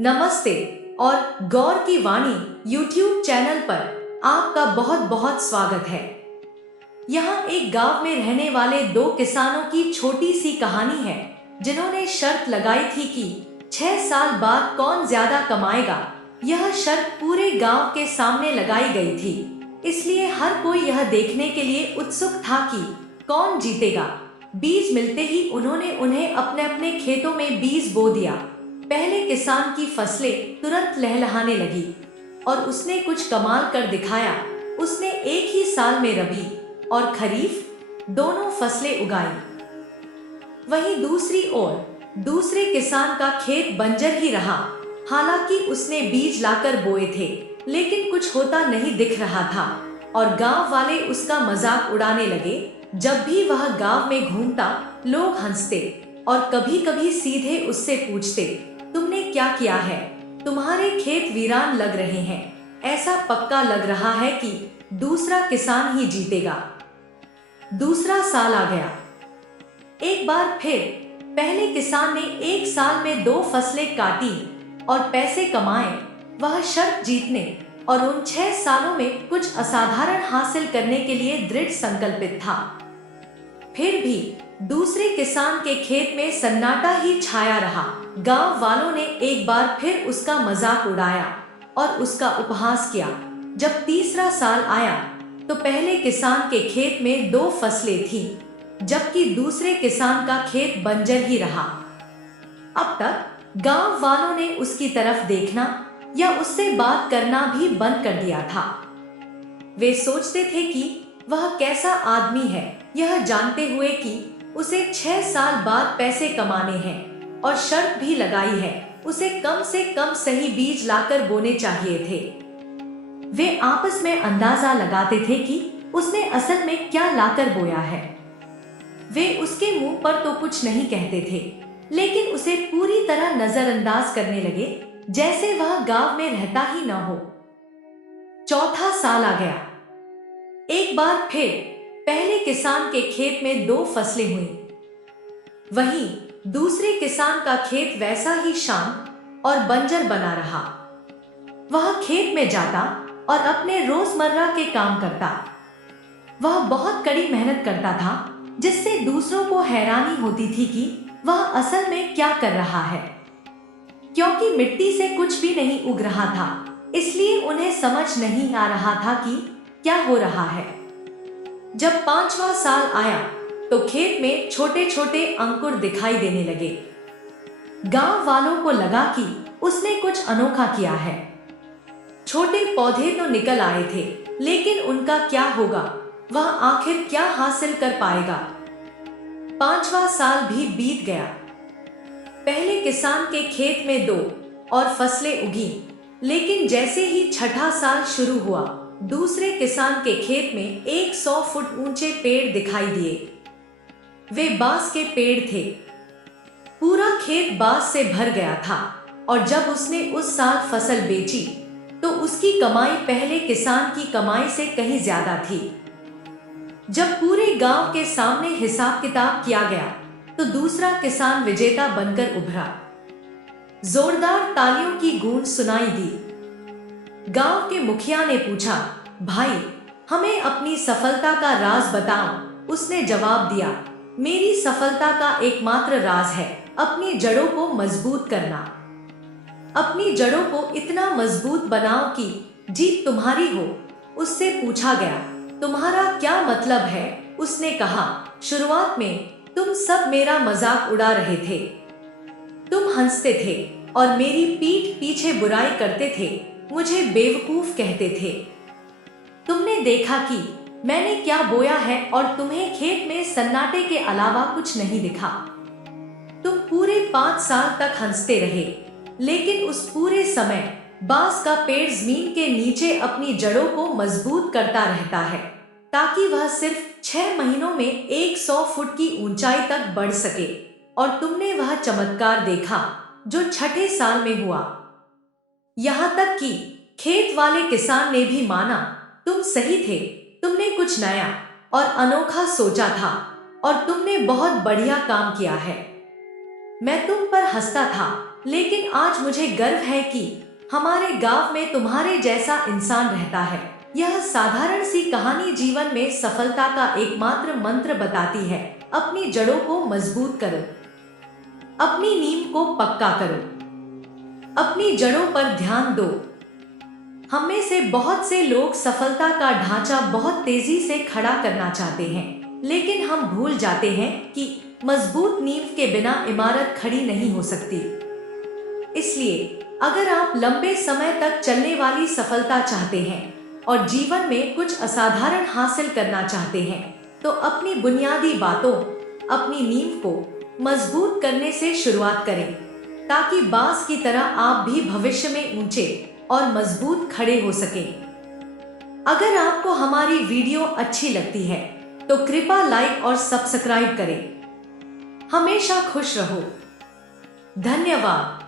नमस्ते और गौर की वाणी YouTube चैनल पर आपका बहुत बहुत स्वागत है। यहाँ एक गांव में रहने वाले दो किसानों की छोटी सी कहानी है, जिन्होंने शर्त लगाई थी कि 6 साल बाद कौन ज्यादा कमाएगा। यह शर्त पूरे गांव के सामने लगाई गई थी, इसलिए हर कोई यह देखने के लिए उत्सुक था कि कौन जीतेगा। बीज मिलते ही उन्होंने उन्हें अपने अपने खेतों में बीज बो दिया। पहले किसान की फसलें तुरंत लहलहाने लगी और उसने कुछ कमाल कर दिखाया। उसने एक ही साल में रबी और खरीफ दोनों फसलें उगाई। वहीं दूसरी ओर दूसरे किसान का खेत बंजर ही रहा। हालांकि उसने बीज लाकर बोए थे, लेकिन कुछ होता नहीं दिख रहा था और गांव वाले उसका मजाक उड़ाने लगे। जब भी वह गांव में घूमता, लोग हंसते और कभी-कभी सीधे उससे पूछते, तुमने क्या किया है? तुम्हारे खेत वीरान लग रहे हैं। ऐसा पक्का लग रहा है कि दूसरा किसान ही जीतेगा। दूसरा साल आ गया। एक बार फिर पहले किसान ने एक साल में 2 फसलें काटी और पैसे कमाए। वह शर्त जीतने और उन 6 सालों में कुछ असाधारण हासिल करने के लिए दृढ़ संकल्पित था। फिर भी दूसरे किसान के खेत में सन्नाटा ही छाया रहा। गांव वालों ने एक बार फिर उसका मजाक उड़ाया और उसका उपहास किया। जब तीसरा साल आया तो पहले किसान के खेत में 2 फसलें थीं, जबकि दूसरे किसान का खेत बंजर ही रहा। अब तक गांव वालों ने उसकी तरफ देखना या उससे बात करना भी बंद कर दिया था। वे सोचते थे कि वह कैसा आदमी है, यह जानते हुए कि उसे 6 साल बाद पैसे कमाने हैं और शर्त भी लगाई है, उसे कम से कम सही बीज लाकर बोने चाहिए थे। वे आपस में अंदाजा लगाते थे कि उसने असल में क्या लाकर बोया है। वे उसके मुंह पर तो कुछ नहीं कहते थे, लेकिन उसे पूरी तरह नजरअंदाज करने लगे, जैसे वह गांव में रहता ही न हो। चौथा साल आ गया। एक बार फिर पहले किसान के खेत में 2 फसलें हुई। वहीं दूसरे किसान का खेत वैसा ही शांत और बंजर बना रहा। वह खेत में जाता और अपने रोजमर्रा के काम करता। वह बहुत कड़ी मेहनत करता था, जिससे दूसरों को हैरानी होती थी कि वह असल में क्या कर रहा है। क्योंकि मिट्टी से कुछ भी नहीं उग रहा था, इसलिए उन्हें समझ नहीं आ रहा था कि क्या हो रहा है। जब 5वां साल आया तो खेत में छोटे छोटे अंकुर दिखाई देने लगे। गांव वालों को लगा कि उसने कुछ अनोखा किया है। छोटे पौधे तो निकल आए थे, लेकिन उनका क्या होगा? वह आखिर क्या हासिल कर पाएगा? 5वां साल भी बीत गया। पहले किसान के खेत में 2 और फसलें उगी, लेकिन जैसे ही छठा साल शुरू हुआ, दूसरे किसान के खेत में 100 फुट ऊंचे पेड़ दिखाई दिए। वे बांस के पेड़ थे। पूरा खेत बांस से भर गया था और जब उसने उस साल फसल बेची तो उसकी कमाई पहले किसान की कमाई से कहीं ज्यादा थी। जब पूरे गांव के सामने हिसाब किताब किया गया तो दूसरा किसान विजेता बनकर उभरा। जोरदार तालियों की गूंज सुनाई दी। गांव के मुखिया ने पूछा, भाई, हमें अपनी सफलता का राज बताओ। उसने जवाब दिया, मेरी सफलता का एकमात्र राज है अपनी जड़ों को मजबूत करना। अपनी जड़ों को इतना मजबूत बनाओ कि जीत तुम्हारी हो। उससे पूछा गया, तुम्हारा क्या मतलब है? उसने कहा, शुरुआत में तुम सब मेरा मजाक उड़ा रहे थे। तुम हंसते थे और मेरी पीठ पीछे बुराई करते थे, मुझे बेवकूफ कहते थे। तुमने देखा कि मैंने क्या बोया है और तुम्हें खेत में सन्नाटे के अलावा कुछ नहीं दिखा। तुम पूरे 5 साल तक हंसते रहे, लेकिन उस पूरे समय बांस का पेड़ जमीन के नीचे अपनी जड़ों को मजबूत करता रहता है, ताकि वह सिर्फ 6 महीनों में 100 फुट की ऊंचाई तक बढ़ सके। और तुमने वह चमत्कार देखा जो छठे साल में हुआ। यहाँ तक कि खेत वाले किसान ने भी माना, तुम सही थे। तुमने कुछ नया और अनोखा सोचा था और तुमने बहुत बढ़िया काम किया है। मैं तुम पर हंसता था, लेकिन आज मुझे गर्व है कि हमारे गांव में तुम्हारे जैसा इंसान रहता है। यह साधारण सी कहानी जीवन में सफलता का एकमात्र मंत्र बताती है। अपनी जड़ों को मजबूत करो, अपनी नींव को पक्का करो, अपनी जड़ों पर ध्यान दो। हम में से बहुत से लोग सफलता का ढांचा बहुत तेजी से खड़ा करना चाहते हैं, लेकिन हम भूल जाते हैं कि मजबूत नींव के बिना इमारत खड़ी नहीं हो सकती। इसलिए अगर आप लंबे समय तक चलने वाली सफलता चाहते हैं और जीवन में कुछ असाधारण हासिल करना चाहते हैं, तो अपनी बुनियादी बातों, अपनी नींव को मजबूत करने से शुरुआत करें, ताकि बांस की तरह आप भी भविष्य में ऊंचे और मजबूत खड़े हो सकें। अगर आपको हमारी वीडियो अच्छी लगती है तो कृपया लाइक और सब्सक्राइब करें। हमेशा खुश रहो। धन्यवाद।